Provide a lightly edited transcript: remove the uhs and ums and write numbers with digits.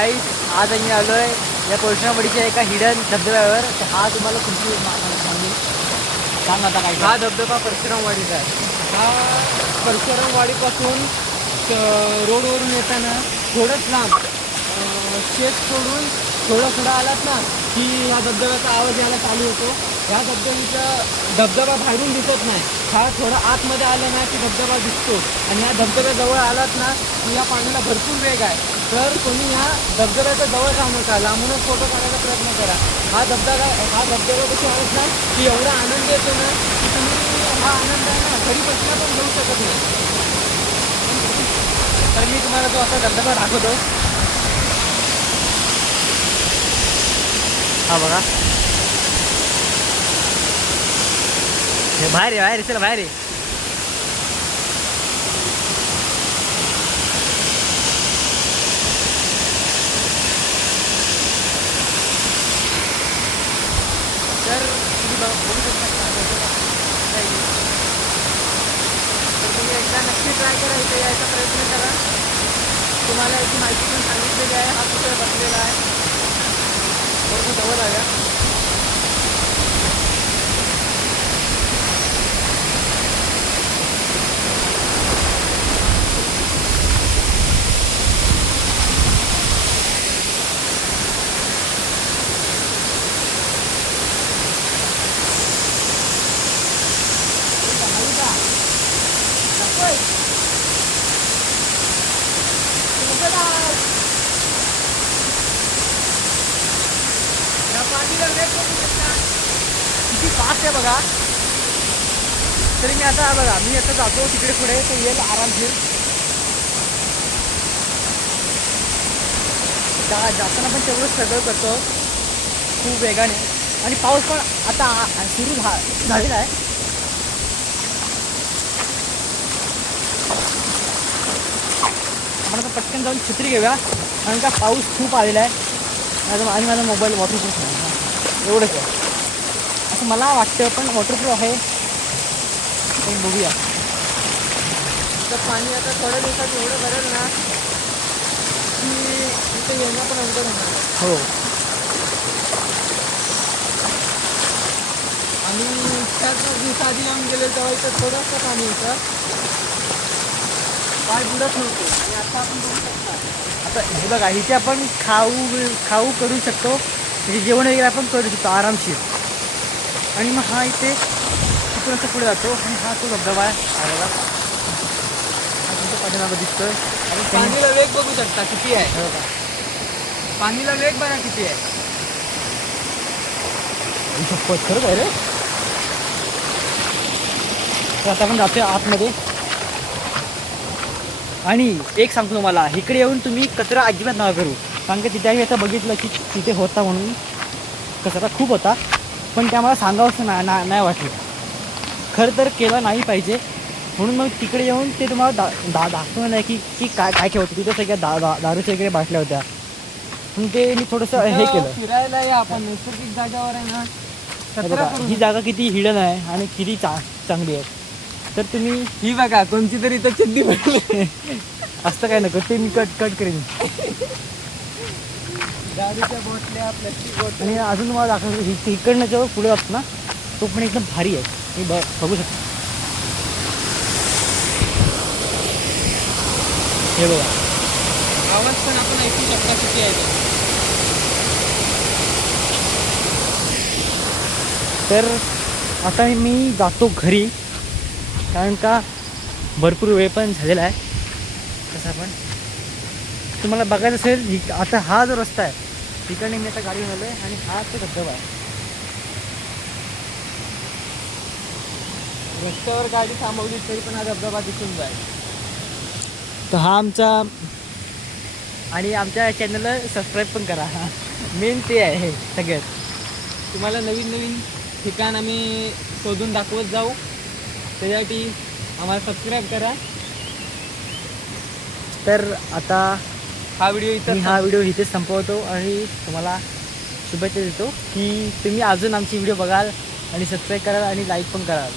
आज आम्ही आलोय या परशुरामवाडीच्या एका हिडन धबधब्यावर. हा तुम्हाला कुठली सांगेल सांग आता काय. हा धबधबा परशुरामवाडीचा आहे. हा परशुरामवाडीपासून रोडवरून येताना थोडंच लांब शेत सोडून थोडं आलात ना की ह्या धबधब्याचा आवाज यायला चालू होतो. ह्या धबधबा बाहेरून दिसत नाही. हा थोडा आतमध्ये आला ना की धबधबा दिसतो. आणि ह्या धबधब्याजवळ आलात ना की या पाण्याला भरपूर वेग आहे. तर कोणी ह्या धबधब्याच्या जवळ जाऊ नका, लांबूनच फोटो काढायचा प्रयत्न करा. हा धबधबा कशी आहेत ना की एवढा आनंद येतो ना की तुम्ही हा आनंद आहे ना घरी बसला पण घेऊ शकत नाही. तर मी तुम्हाला तो असा धबधबा दाखवतो. हा बघा, हे बाहेर आहे, बाहेर चला बाहेर आहे. तर तुम्ही बघू शकता तर तुम्ही एकदा नक्की ट्राय करा, इथे यायचा प्रयत्न करा. तुम्हाला याची माहिती पण सांगितलेली आहे. हा कुठे बसलेला आहे थोडंसं जवळ आहे. किती फास्ट आहे बघा. तरी मी आता बघा, मी आता जातो तिकडे पुढे, तो येईल आरामशीर. जाताना पण तेवढं स्ट्रगल करतो खूप वेगाने. आणि पाऊस पण आता सुरू झालेला आहे. आपण आता पटकन जाऊन छत्री घेऊया कारण का पाऊस खूप आलेला आहे. आणि माझा मोबाईल वॉटरप्रूफ नाही, एवढंच आहे असं मला वाटतं. पण वॉटरप्रूफ आहे, पण बघूया. तर पाणी आता थोड्या दिवसात एवढं भरेल ना की इथे येणं पण अवघड होणार. हो. आम्ही 4-5 दिवसाआधी येऊन गेलो तेव्हा इथं थोडंसं पाणी होतं, पाय बुडत नव्हते. आणि आता आपण बघू शकता आता हे बघा, इथे आपण खाऊ करू शकतो, म्हणजे जेवण वगैरे आपण करू शकतो आरामशीर. आणि मग हा इथे तिकडून असं पुढे जातो आणि हा तो धबधबा आहे बघा, हा तुमच्या पाठीमागं दिसतोय. आणि पाणीला वेग बघू शकता किती आहे. हे बघा, पाणीला वेग बघा किती आहे. खरंच आहे रे. तर आता आपण जातोय आतमध्ये. आणि एक सांगतो तुम्हाला, इकडे येऊन तुम्ही कचरा अजिबात नका करू. कारण की तिथे आम्ही आता बघितलं की तिथे होता म्हणून कचरा खूप होता, पण ते आम्हाला सांगावंसं नाही वाटलं. खरं तर केलं नाही पाहिजे. म्हणून मग तिकडे येऊन ते तुम्हाला दाखवलं नाही की काय काय ठेवतं. तिथे सगळ्या दारूच्या वगैरे बाटल्या होत्या, म्हणून ते मी थोडंसं हे केलं. फिरायला या आपण नैसर्गिक जागेवर आहे ना. कचरा करू ही जागा किती हिडन आहे आणि किती चांगली आहे. तर तुम्ही ही बघा, कोणती तरी इथं चड्डी पडली. असतं काय नको, ते मी कट करेन. दारूच्या बॉटल्या, प्लास्टिक बॉटल. आणि अजून तुम्हाला दाखवतो, इकडनं जेव्हा पुढे जातो ना तो पण एकदम भारी आहे. मी बघू शकतो. हे बघा, आवाज पण आपण ऐकू शकता किती आहे तो. तर आता मी जातो घरी, कारण का भरपूर वेळ पण झालेला आहे. तसा पण तुम्हाला बघायचं असेल, आता हा जो रस्ता आहे तिकडे मी आता गाडी आलो आहे आणि हा तो धबधबा आहे. रस्त्यावर गाडी थांबवली तरी पण हा धबधबा दिसून जाईल. तर हा आमचा, आणि आमच्या चॅनलला सबस्क्राईब पण करा. मेन ते आहे सगळ्यात. तुम्हाला नवीन नवीन ठिकाण आम्ही शोधून दाखवत जाऊ, त्यासाठी आम्हाला सबस्क्राईब करा. तर आता हा व्हिडिओ इथेच संपवतो आणि तुम्हाला शुभेच्छा देतो की तुम्ही अजून आमची व्हिडिओ बघाल आणि सबस्क्राईब कराल आणि लाईक पण कराल.